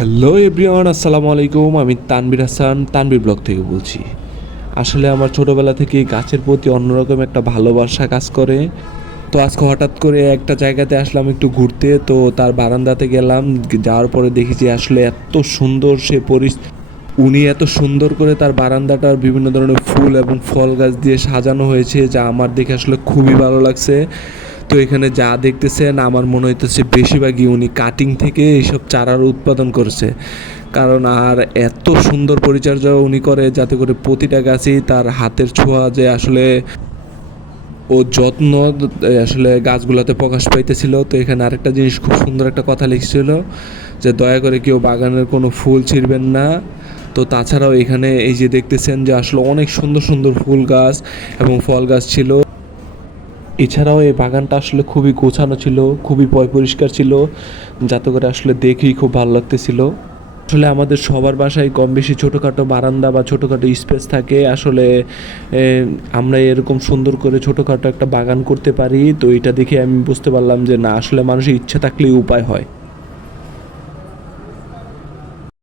Hello everyone, আসসালামু আলাইকুম। আমি তানভীর হাসান, তানভীর ব্লগ থেকে বলছি। আসলে আমার ছোটোবেলা থেকেই গাছের প্রতি অন্যরকম একটা ভালোবাসা কাজ করে। তো আজকে হঠাৎ করে একটা জায়গাতে আসলাম একটু ঘুরতে, তো তার বারান্দাতে গেলাম। যাওয়ার পরে দেখি যে আসলে এত সুন্দর সে উনি এত সুন্দর করে তার বারান্দাটার বিভিন্ন ধরনের ফুল এবং ফল গাছ দিয়ে সাজানো হয়েছে, যা আমার দেখে আসলে খুবই ভালো লাগছে। তো এখানে যা দেখতেছেন আমার মনে হইতেছে বেশিরভাগই উনি কাটিং থেকে এইসব চারার উৎপাদন করছে। কারণ আর এত সুন্দর পরিচর্যা উনি করে যাতে করে প্রতিটা গাছই তার হাতের ছোঁয়া যে আসলে ও যত্ন আসলে গাছগুলোতে প্রকাশ পাইতেছিল। তো এখানে আরেকটা জিনিস খুব সুন্দর একটা কথা লিখছিল যে দয়া করে কেউ বাগানের কোনো ফুল ছিঁড়বেন না। তো তাছাড়াও এখানে এই যে দেখতেছেন যে আসলে অনেক সুন্দর সুন্দর ফুল গাছ এবং ফল গাছ ছিল। এছাড়াও এই বাগানটা আসলে খুবই গোছানো ছিল, খুবই পরিষ্কার ছিল, যাতে করে আসলে দেখেই খুব ভালো লাগতেছিল। আসলে আমাদের সবার বাসায় কম বেশি ছোটোখাটো বারান্দা বা ছোটোখাটো স্পেস থাকে। আসলে আমরা এরকম সুন্দর করে ছোটোখাটো একটা বাগান করতে পারি। তো এটা দেখে আমি বুঝতে পারলাম যে না, আসলে মানুষের ইচ্ছা থাকলেই উপায় হয়।